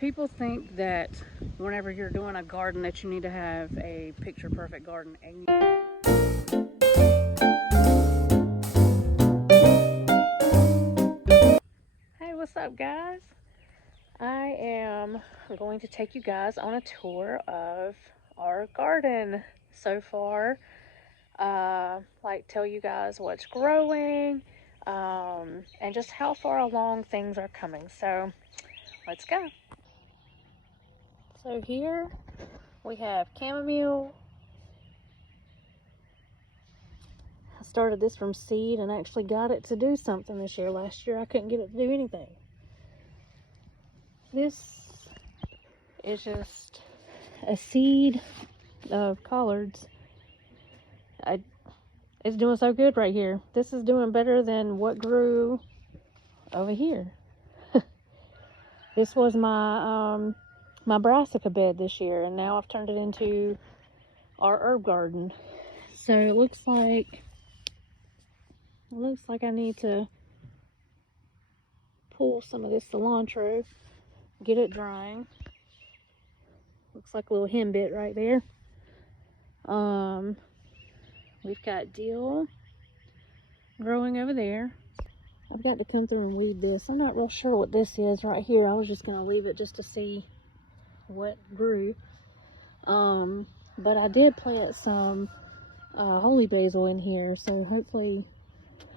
People think that whenever you're doing a garden that you need to have a picture perfect garden. Hey, what's up guys? I am going to take you guys on a tour of our garden so far. Like tell you guys what's growing, and just how far along things are coming. So let's go. So here we have chamomile. I started this from seed and actually got it to do something this year. Last year I couldn't get it to do anything. This is just a seed of collards. It's doing so good right here. This is doing better than what grew over here. This was my my brassica bed this year, and now I've turned it into our herb garden. So it looks like I need to pull some of this cilantro, get it drying. Looks like a little hem bit right there. We've got dill growing over there. I've got to come through and weed this. I'm not real sure what this is right here. I was just going to leave it just to see what grew. But I did plant some holy basil in here, so hopefully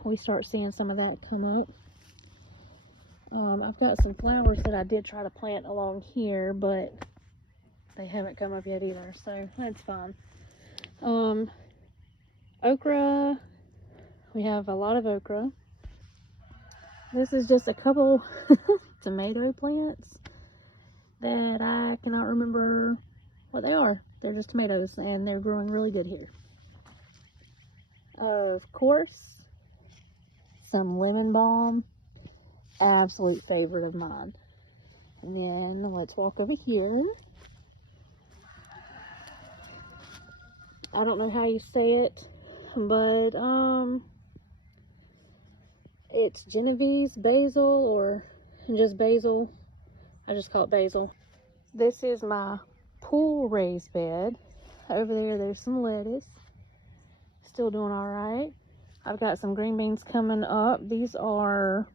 we start seeing some of that come up. I've got some flowers that I did try to plant along here, but they haven't come up yet either, so that's fine. Okra, we have a lot of okra. This is just a couple tomato plants that I cannot remember what they are. They're just tomatoes, and they're growing really good here. Of course, some lemon balm, absolute favorite of mine. And then let's walk over here. I don't know how you say it, but it's Genovese basil or just basil. I just call it basil. This is my pool raised bed. Over there, there's some lettuce. Still doing all right. I've got some green beans coming up. These are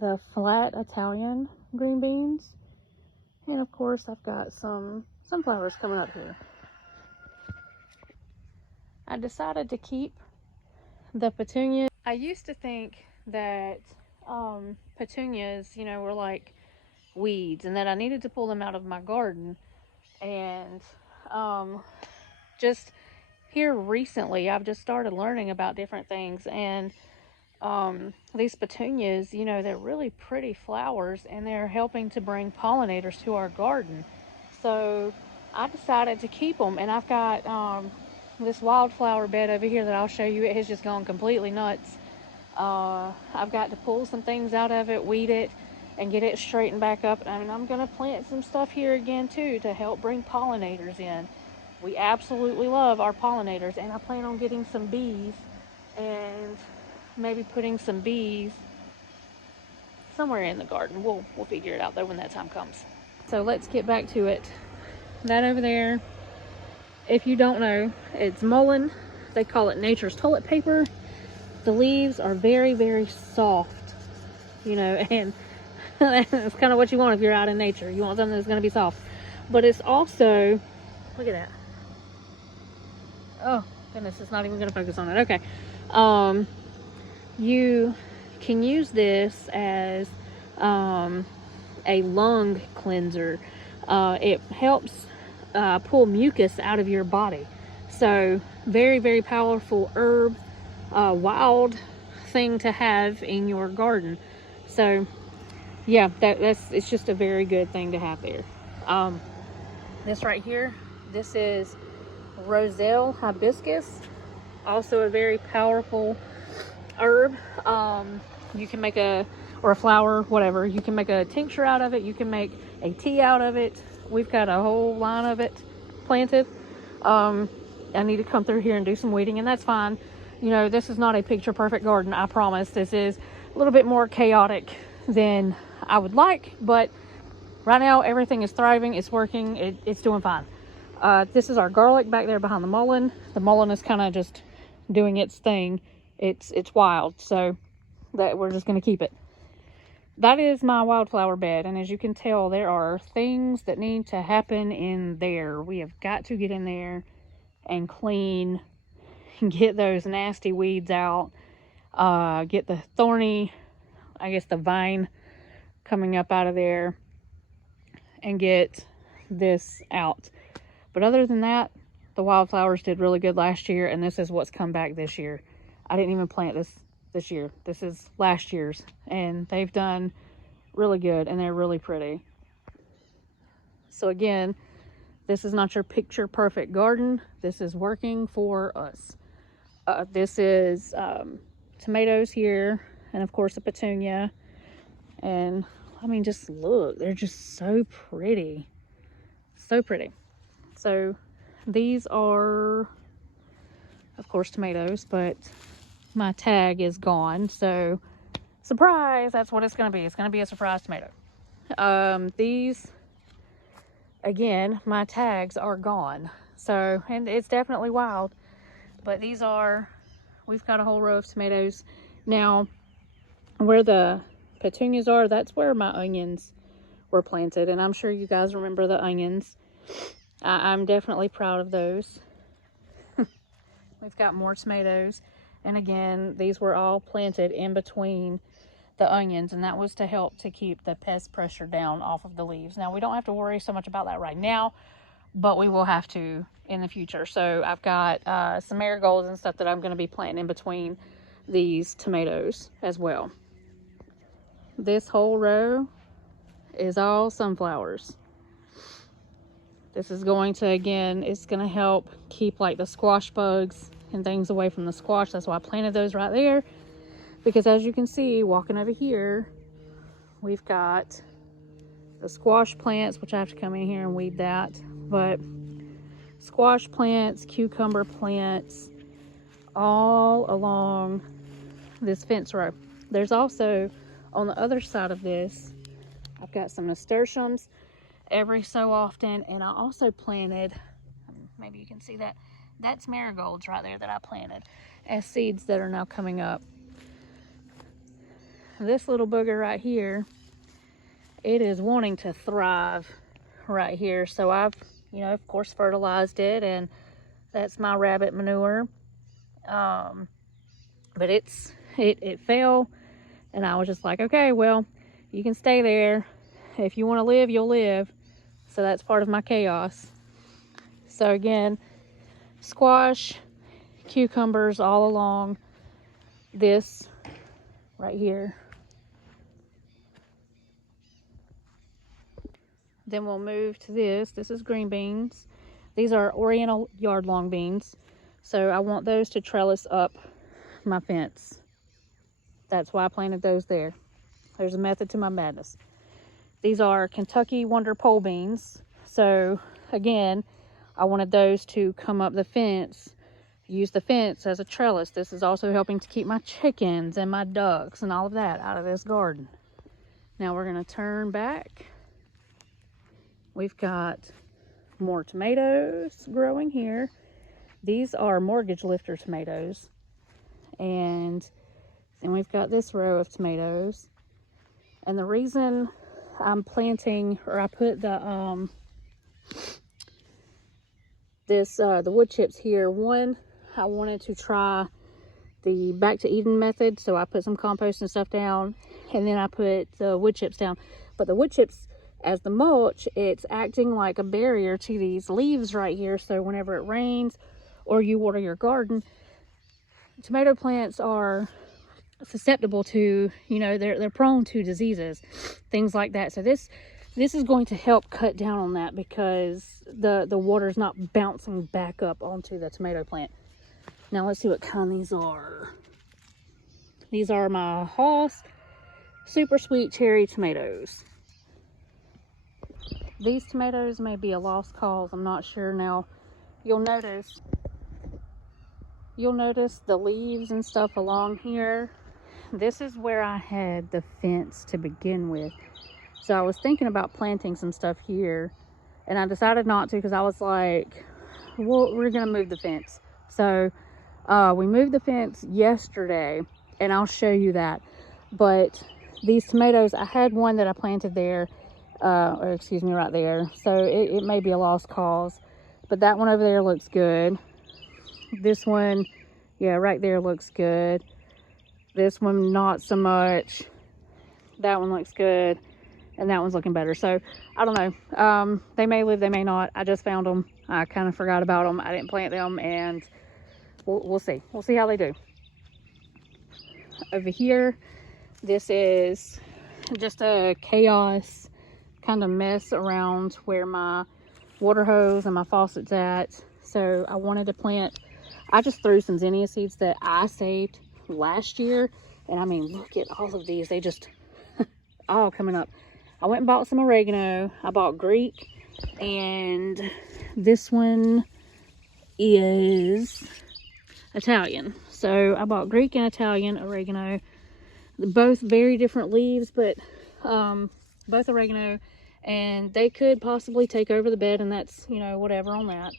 the flat Italian green beans. And of course, I've got some sunflowers coming up here. I decided to keep the petunias. I used to think that petunias, you know, were like weeds and that I needed to pull them out of my garden. And just here recently, I've just started learning about different things. And these petunias, you know, they're really pretty flowers and they're helping to bring pollinators to our garden. So I decided to keep them, and I've got this wildflower bed over here that I'll show you. It has just gone completely nuts. I've got to pull some things out of it, weed it, and get it straightened back up. And I'm going to plant some stuff here again too to help bring pollinators in. We absolutely love our pollinators, and I plan on getting some bees and maybe putting some bees somewhere in the garden. We'll figure it out though when that time comes. So let's get back to it. That over there, if you don't know, it's mullein. They call it nature's toilet paper. The leaves are very, very soft, you know, and that's kind of what you want if you're out in nature. You want something that's going to be soft. But it's also, look at that. Oh, goodness, it's not even going to focus on it. Okay. You can use this as a lung cleanser. It helps pull mucus out of your body. So very, very powerful herb, wild thing to have in your garden. So yeah, it's just a very good thing to have there. This right here, this is Roselle hibiscus, also a very powerful herb. You can make a flower, whatever. You can make a tincture out of it. You can make a tea out of it. We've got a whole line of it planted. I need to come through here and do some weeding, and that's fine. You know, this is not a picture perfect garden, I promise. This is a little bit more chaotic than I would like, but Right now, everything is thriving. It's working. It's doing fine. This is our garlic back there behind the mullein. The mullein is kind of just doing its thing. It's wild, so that we're just going to keep it. That is my wildflower bed, and as you can tell, there are things that need to happen in there. We have got to get in there and clean and get those nasty weeds out. Get the thorny, I guess the vine coming up out of there, and get this out. But other than that, the wildflowers did really good last year, and this is what's come back this year. I didn't even plant this year. This is last year's, and they've done really good, and they're really pretty. So again, this is not your picture perfect garden. This is working for us. This is tomatoes here, and of course a petunia. And I mean, just look, they're just so pretty. So pretty. So these are, of course, tomatoes, but my tag is gone. So surprise, that's what it's going to be. It's going to be a surprise tomato. These, again, my tags are gone. So, and it's definitely wild, but these are, we've got a whole row of tomatoes. Now, where the petunias are, that's where my onions were planted, and I'm sure you guys remember the onions. I'm definitely proud of those. We've got more tomatoes, and again, these were all planted in between the onions, and that was to help to keep the pest pressure down off of the leaves. Now, we don't have to worry so much about that right now, but we will have to in the future. So I've got some marigolds and stuff that I'm going to be planting in between these tomatoes as well. This whole row is all sunflowers. This is going to, again, it's going to help keep like the squash bugs and things away from the squash. That's why I planted those right there. Because as you can see, walking over here, we've got the squash plants, which I have to come in here and weed that. But squash plants, cucumber plants, all along this fence row. There's also, on the other side of this, I've got some nasturtiums every so often, and I also planted, maybe you can see that, that's marigolds right there that I planted as seeds that are now coming up. This little booger right here, it is wanting to thrive right here, so I've, you know, of course, fertilized it, and that's my rabbit manure. But it fell, and I was just like, okay, well, you can stay there. If you want to live, you'll live. So that's part of my chaos. So again, squash, cucumbers all along this right here. Then we'll move to this. This is green beans. These are Oriental yard long beans. So I want those to trellis up my fence. That's why I planted those there. There's a method to my madness. These are Kentucky Wonder Pole beans. So again, I wanted those to come up the fence, use the fence as a trellis. This is also helping to keep my chickens and my ducks and all of that out of this garden. Now we're going to turn back. We've got more tomatoes growing here. These are mortgage lifter tomatoes. And then we've got this row of tomatoes. And the reason I'm planting, or I put the the wood chips here, one, I wanted to try the Back to Eden method, so I put some compost and stuff down, and then I put the wood chips down. But the wood chips, as the mulch, it's acting like a barrier to these leaves right here, so whenever it rains or you water your garden, tomato plants are susceptible to, you know, they're prone to diseases, things like that. So this is going to help cut down on that, because the water's not bouncing back up onto the tomato plant. Now let's see what kind these are. These are my Hass super sweet cherry tomatoes. These tomatoes may be a lost cause, I'm not sure. Now you'll notice the leaves and stuff along here. This is where I had the fence to begin with. So I was thinking about planting some stuff here, and I decided not to because I was like, well, we're gonna move the fence. So we moved the fence yesterday, and I'll show you that. But these tomatoes, I had one that I planted there, or excuse me, right there. So it may be a lost cause, but that one over there looks good. This one, yeah, right there looks good. This one, not so much. That one looks good, and that one's looking better. So I don't know. They may live, they may not. I just found them. I kind of forgot about them. I didn't plant them, and we'll see. We'll see how they do. Over here, this is just a chaos kind of mess around where my water hose and my faucet's at. So I wanted to plant, I just threw some zinnia seeds that I saved last year, and I mean, look at all of these. They just all coming up. I went and bought some oregano. I bought Greek, and this one is Italian. So I bought Greek and Italian oregano, both very different leaves, but both oregano, and they could possibly take over the bed, and that's, you know, whatever on that.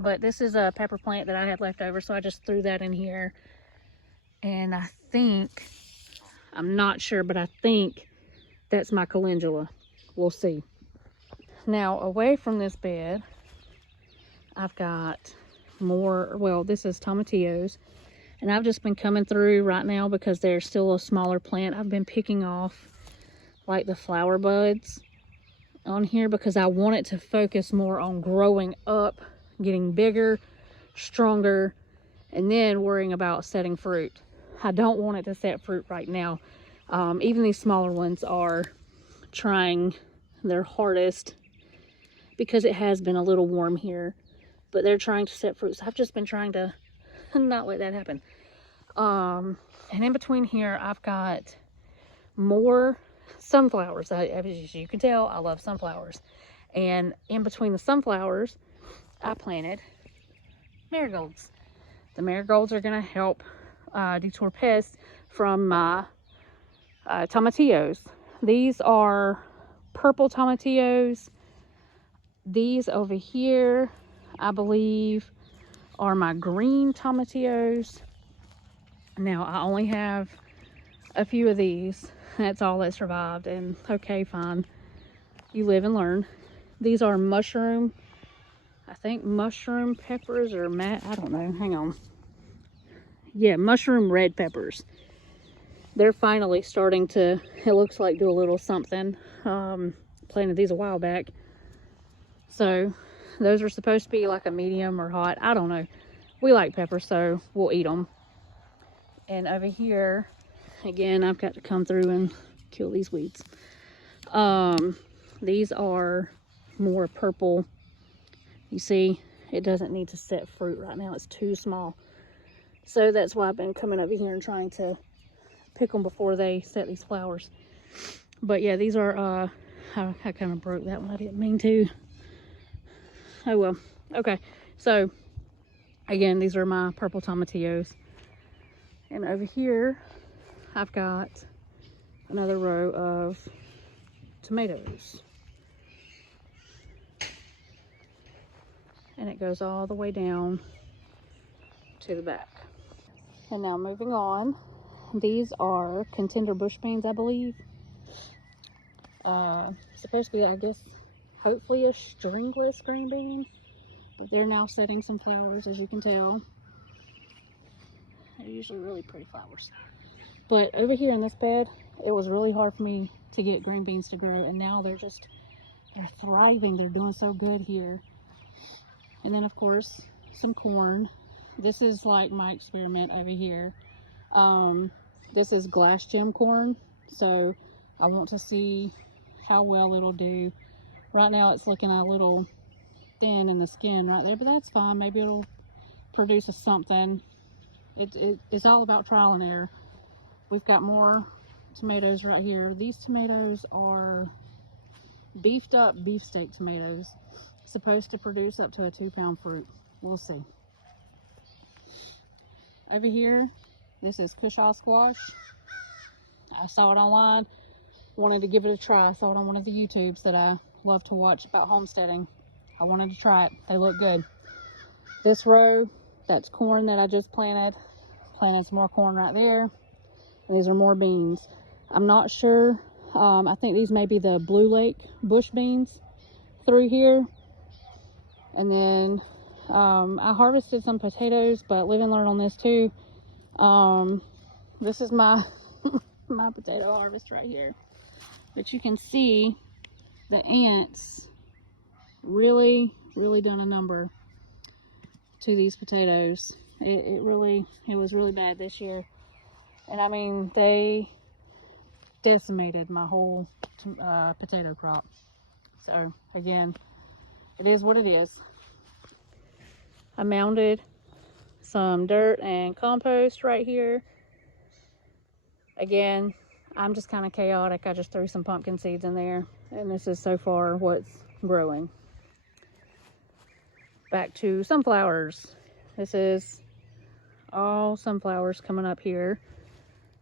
But this is a pepper plant that I had left over, so I just threw that in here. And I think, I'm not sure, but I think that's my calendula. We'll see. Now, away from this bed, I've got more, well, this is tomatillos, and I've just been coming through right now because they're still a smaller plant. I've been picking off like the flower buds on here because I want it to focus more on growing up, getting bigger, stronger, and then worrying about setting fruit. I don't want it to set fruit right now. Even these smaller ones are trying their hardest because it has been a little warm here, but they're trying to set fruit. So I've just been trying to not let that happen. And in between here, I've got more sunflowers. As you can tell, I love sunflowers. And in between the sunflowers, I planted marigolds. The marigolds are going to help deter pests from my tomatillos. These are purple tomatillos. These over here, I believe, are my green tomatillos. Now, I only have a few of these. That's all that survived, and okay, fine. You live and learn. These are mushroom, I think mushroom peppers, or I don't know, hang on. Yeah, mushroom red peppers. They're finally starting to, it looks like, do a little something. Planted these a while back. So those are supposed to be like a medium or hot. I don't know. We like peppers, so we'll eat them. And over here, again, I've got to come through and kill these weeds. These are more purple. You see, it doesn't need to set fruit right now. It's too small. So that's why I've been coming over here and trying to pick them before they set these flowers. But yeah, these are, I kind of broke that one. I didn't mean to. Oh well. Okay. So, again, these are my purple tomatillos. And over here, I've got another row of tomatoes. And it goes all the way down to the back. And now moving on, these are contender bush beans, I believe. Supposed to be, I guess, hopefully a stringless green bean. But they're now setting some flowers, as you can tell. They're usually really pretty flowers. But over here in this bed, it was really hard for me to get green beans to grow. And now they're thriving. They're doing so good here. And then, of course, some corn. This is like my experiment over here. This is glass gem corn. So I want to see how well it'll do. Right now it's looking a little thin in the skin right there, but that's fine. Maybe it'll produce something. It's all about trial and error. We've got more tomatoes right here. These tomatoes are beefed up beefsteak tomatoes. Supposed to produce up to a 2-pound fruit. We'll see. Over here, this is Cushaw squash. I saw it online. wanted to give it a try. I saw it on one of the YouTubes that I love to watch about homesteading. I wanted to try it. They look good. This row, that's corn that I just planted. Planted some more corn right there. And these are more beans. I'm not sure. I think these may be the Blue Lake bush beans through here. And then I harvested some potatoes, but live and learn on this too. This is my my potato harvest right here. But you can see the ants really done a number to these potatoes. It was really bad this year. And I mean, they decimated my whole potato crop. So again, it is what it is. I mounded some dirt and compost right here. Again, I'm just kind of chaotic. I just threw some pumpkin seeds in there, and this is so far what's growing. Back to sunflowers. This is all sunflowers coming up here.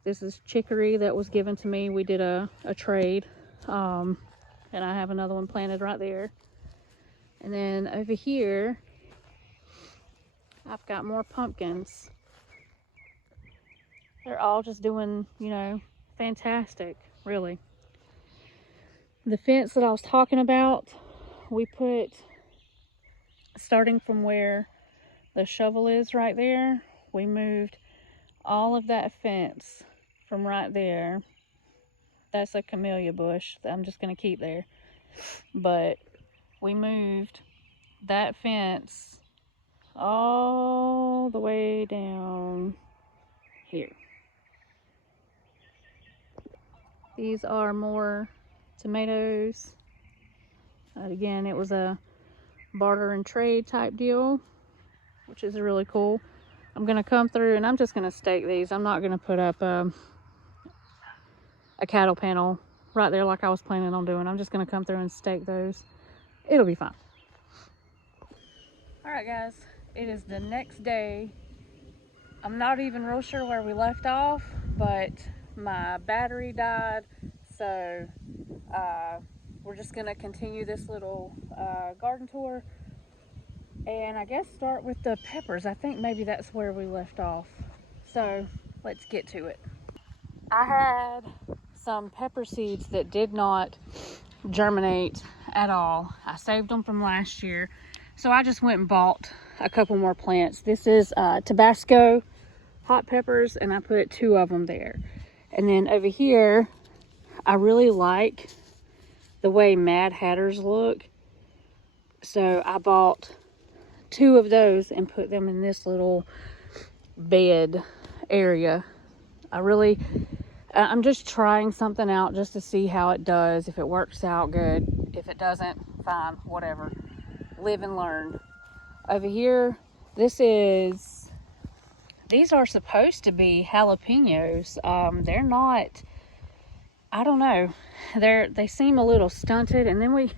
This is chicory that was given to me. We did a trade, and I have another one planted right there. And then over here, I've got more pumpkins. They're all just doing, you know, fantastic, really. The fence that I was talking about, we put, starting from where the shovel is right there, we moved all of that fence from right there. That's a camellia bush that I'm just going to keep there. But we moved that fence all the way down here. These are more tomatoes. Again, it was a barter and trade type deal, which is really cool. I'm going to come through and I'm just going to stake these. I'm not going to put up a cattle panel right there like I was planning on doing. I'm just going to come through and stake those. It'll be fine. All right, guys, it is the next day. I'm not even real sure where we left off, but my battery died, so we're just gonna continue this little garden tour, and I guess start with the peppers. I think maybe that's where we left off, so let's get to it. I had some pepper seeds that did not germinate at all. I saved them from last year, so I just went and bought a couple more plants. This is Tabasco hot peppers, and I put 2 of them there. And then over here, I really like the way Mad Hatters look, so I bought 2 of those and put them in this little bed area. I'm just trying something out just to see how it does. If it works out, good. If it doesn't, fine, whatever. Live and learn. Over here, these are supposed to be jalapenos. They're not, I don't know. They seem a little stunted. And then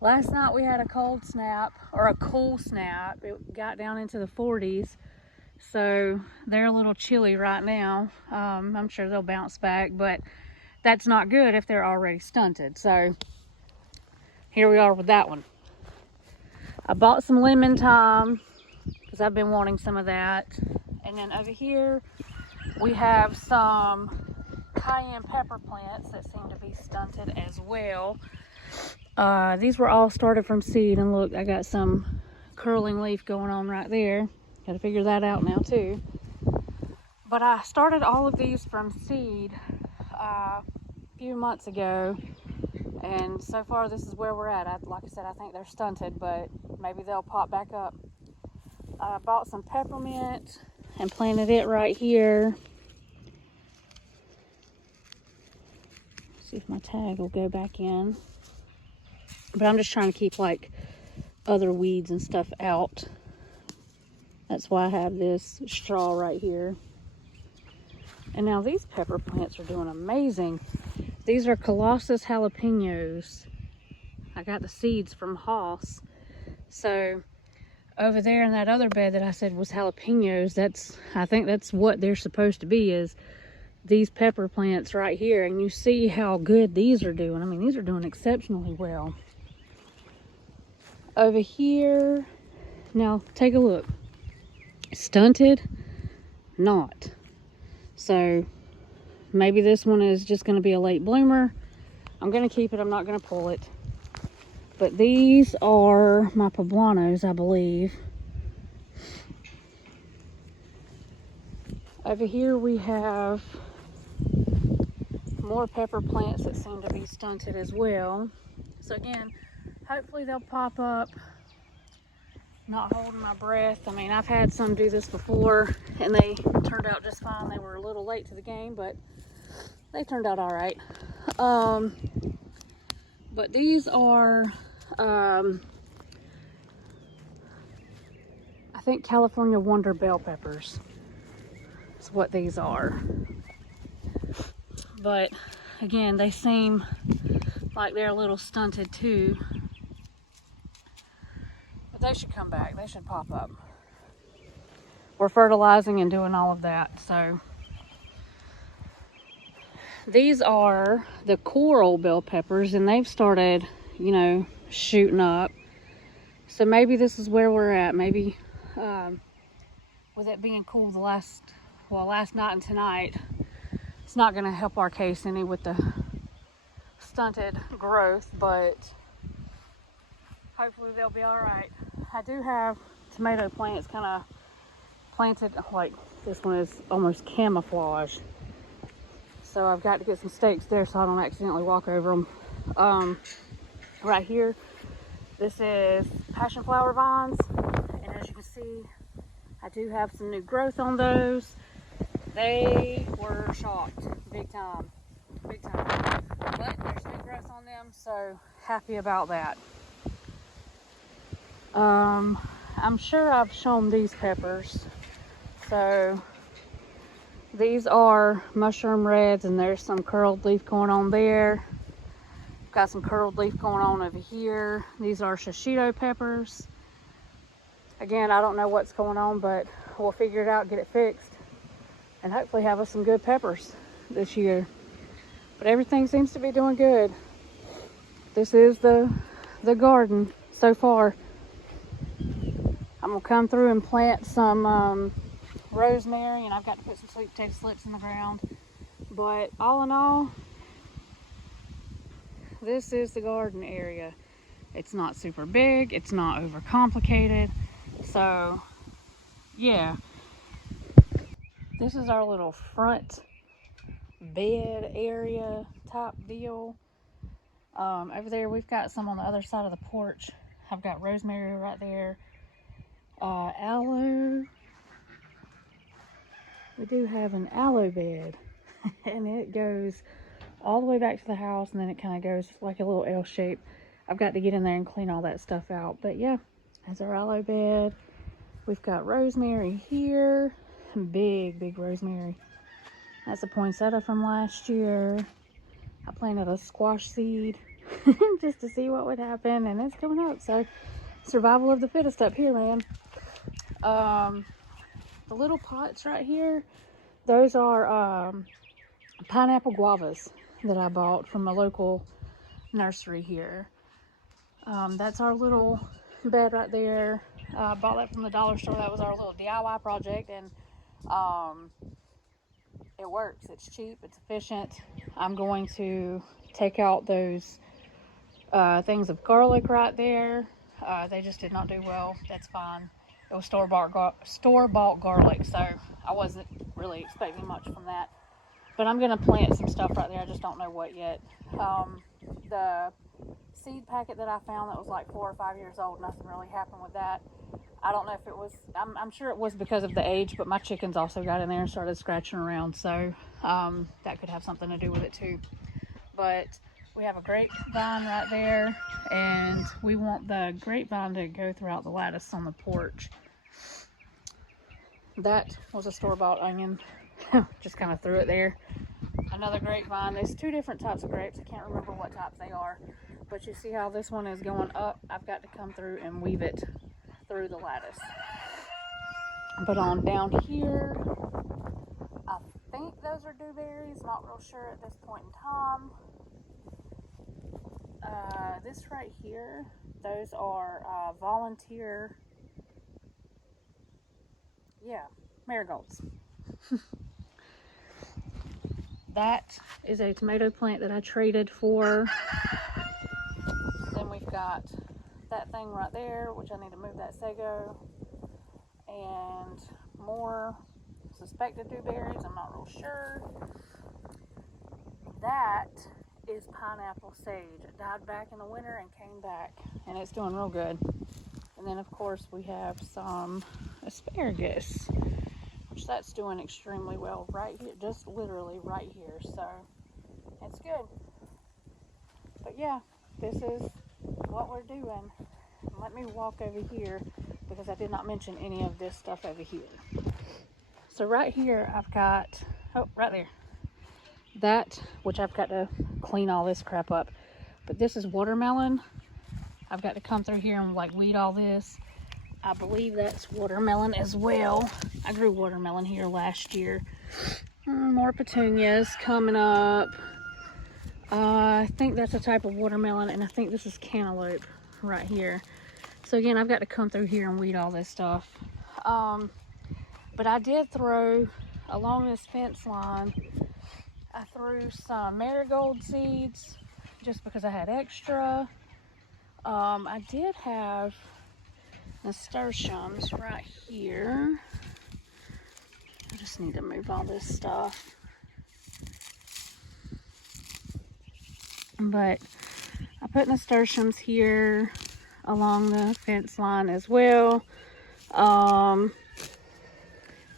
last night we had a cold snap, or a cool snap. It got down into the 40s. So they're a little chilly right now. I'm sure they'll bounce back, but that's not good if they're already stunted. So here we are with that one. I bought some lemon thyme because I've been wanting some of that. And then over here we have some cayenne pepper plants that seem to be stunted as well. These were all started from seed, and look, I got some curling leaf going on right there. Got to figure that out now too. But I started all of these from seed a few months ago, and so far this is where we're at. Like I said, I think they're stunted, but maybe they'll pop back up. I bought some peppermint and planted it right here. See if my tag will go back in. But I'm just trying to keep like other weeds and stuff out. That's why I have this straw right here. And now these pepper plants are doing amazing. These are Colossus jalapenos. I got the seeds from Haas. So over there in that other bed that I said was jalapenos, I think that's what they're supposed to be, is these pepper plants right here, and you see how good these are doing. I mean, these are doing exceptionally well. Over here, now take a look. Stunted? Not. So maybe this one is just going to be a late bloomer. I'm going to keep it. I'm not going to pull it. But these are my poblanos, I believe. Over here we have more pepper plants that seem to be stunted as well. So again, hopefully they'll pop up. Not holding my breath. I mean, I've had some do this before and they turned out just fine. They were a little late to the game, but they turned out all right. But these are, I think California Wonder bell peppers. That's what these are. But again, they seem like they're a little stunted too. But they should come back. They should pop up. We're fertilizing and doing all of that. So these are the coral bell peppers, and they've started, you know, shooting up. So maybe this is where we're at. Maybe with it being cool last night and tonight, it's not going to help our case any with the stunted growth, but hopefully they'll be all right. I do have tomato plants kind of planted, like this one is almost camouflaged. So I've got to get some stakes there so I don't accidentally walk over them. Right here, this is passion flower vines, and as you can see, I do have some new growth on those. They were shocked, big time, but there's new growth on them, so happy about that. I'm sure I've shown these peppers. So these are mushroom reds, and there's some curled leaf going on there. Got some curled leaf going on over here. These are shishito peppers. Again, I don't know what's going on, but we'll figure it out, get it fixed, and hopefully have us some good peppers this year. But everything seems to be doing good. This is the garden so far. I'm gonna come through and plant some rosemary, and I've got to put some sweet potato slips in the ground. But all in all, this is the garden area. It's not super big, it's not overcomplicated. So yeah, this is our little front bed area type deal. Over there we've got some on the other side of the porch. I've got rosemary right there, aloe. We do have an aloe bed and it goes all the way back to the house, and then it kind of goes like a little L shape. I've got to get in there and clean all that stuff out. But yeah, that's our aloe bed. We've got rosemary here, big rosemary. That's a poinsettia from last year. I planted a squash seed just to see what would happen, and it's coming up. So survival of the fittest up here, man. The little pots right here, those are pineapple guavas that I bought from a local nursery here. That's our little bed right there. Bought that from the dollar store. That was our little DIY project, and it works. It's cheap, it's efficient. I'm going to take out those things of garlic right there. They just did not do well. That's fine. It was store-bought garlic, so I wasn't really expecting much from that. But I'm gonna plant some stuff right there. I just don't know what yet. The seed packet that I found that was like 4 or 5 years old, nothing really happened with that. I don't know if it was, I'm sure it was because of the age, but my chickens also got in there and started scratching around, so that could have something to do with it too. But we have a grapevine right there, and we want the grapevine to go throughout the lattice on the porch. That was a store-bought onion. Just kind of threw it there. Another grapevine. There's 2 different types of grapes. I can't remember what types they are, but you see how this one is going up. I've got to come through and weave it through the lattice. But on down here, I think those are dewberries, not real sure at this point in time. This right here, those are volunteer, yeah, marigolds. That is a tomato plant that I traded for. Then we've got that thing right there, which I need to move that sago. And more suspected dewberries, I'm not real sure. That is pineapple sage. It died back in the winter and came back, and it's doing real good. And then of course we have some asparagus, which that's doing extremely well right here, just literally right here, so it's good. But yeah, this is what we're doing. Let me walk over here because I did not mention any of this stuff over here. So right here I've got, oh, right there, that, which I've got to clean all this crap up, but this is watermelon. I've got to come through here and like weed all this. I believe that's watermelon as well. I grew watermelon here last year. More petunias coming up. I think that's a type of watermelon, and I think this is cantaloupe right here. So again, I've got to come through here and weed all this stuff. But I did throw along this fence line, I threw some marigold seeds just because I had extra. I did have nasturtiums right here. I just need to move all this stuff. But I put nasturtiums here along the fence line as well.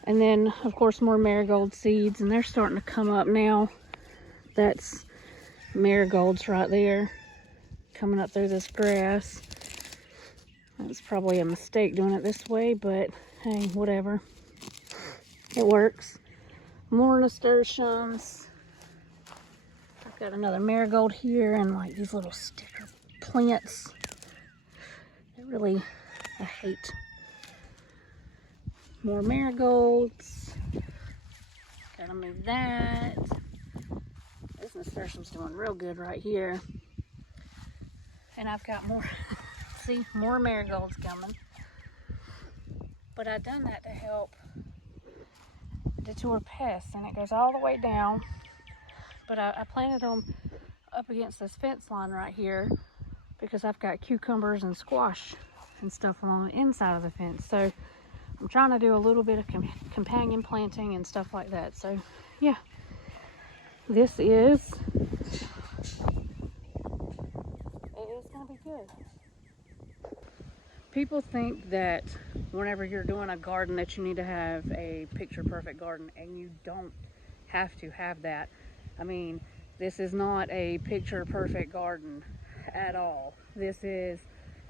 And then of course more marigold seeds, and they're starting to come up now. That's marigolds right there coming up through this grass. That was probably a mistake doing it this way, but hey, whatever. It works. More nasturtiums. I've got another marigold here and like these little sticker plants. I hate. More marigolds. Gotta move that. This nasturtium's doing real good right here. And I've got more, see, more marigolds coming. But I've done that to help deter pests, and it goes all the way down. But I planted them up against this fence line right here because I've got cucumbers and squash and stuff along the inside of the fence. So I'm trying to do a little bit of companion planting and stuff like that. So yeah, this is, it is gonna be good. People think that whenever you're doing a garden that you need to have a picture perfect garden, and you don't have to have that. I mean, this is not a picture perfect garden at all. This is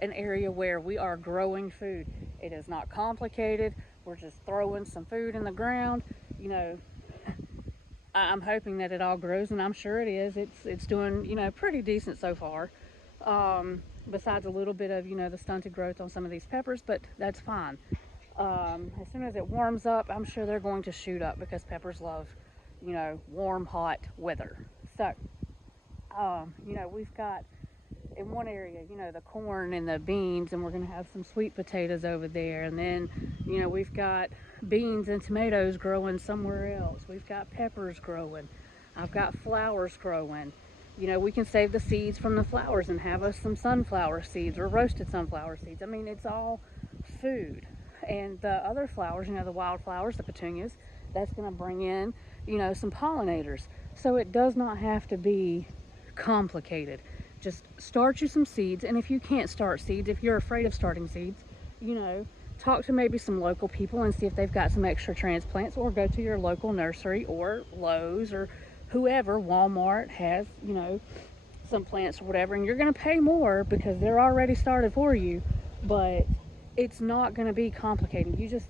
an area where we are growing food. It is not complicated. We're just throwing some food in the ground. You know, I'm hoping that it all grows, and I'm sure it is. It's doing, you know, pretty decent so far. Besides a little bit of, you know, the stunted growth on some of these peppers, but that's fine. As soon as it warms up, I'm sure they're going to shoot up because peppers love, you know, warm, hot weather. So, you know, we've got in one area, you know, the corn and the beans, and we're going to have some sweet potatoes over there. And then, you know, we've got beans and tomatoes growing somewhere else. We've got peppers growing. I've got flowers growing. You know, we can save the seeds from the flowers and have us some sunflower seeds or roasted sunflower seeds. I mean, it's all food. And the other flowers, you know, the wildflowers, the petunias, that's going to bring in, you know, some pollinators. So it does not have to be complicated. Just start you some seeds. And if you can't start seeds, if you're afraid of starting seeds, you know, talk to maybe some local people and see if they've got some extra transplants, or go to your local nursery or Lowe's or whoever, Walmart has, you know, some plants or whatever, and you're going to pay more because they're already started for you, but it's not going to be complicated. You just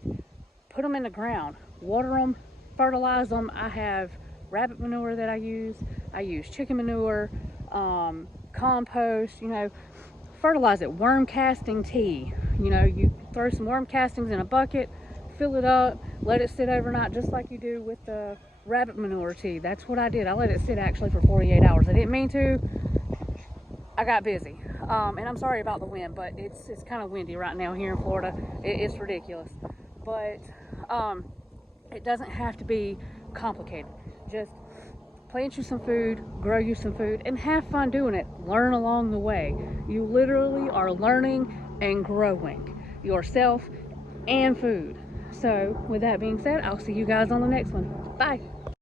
put them in the ground, water them, fertilize them. I have rabbit manure that I use chicken manure, compost, you know, fertilize it. Worm casting tea, you know, you throw some worm castings in a bucket, fill it up, let it sit overnight, just like you do with the rabbit manure tea. That's what I did. I let it sit actually for 48 hours. I didn't mean to. I got busy. And I'm sorry about the wind, but it's kind of windy right now here in Florida. It's ridiculous. But it doesn't have to be complicated. Just plant you some food, grow you some food, and have fun doing it. Learn along the way. You literally are learning and growing yourself and food. So with that being said, I'll see you guys on the next one. Bye.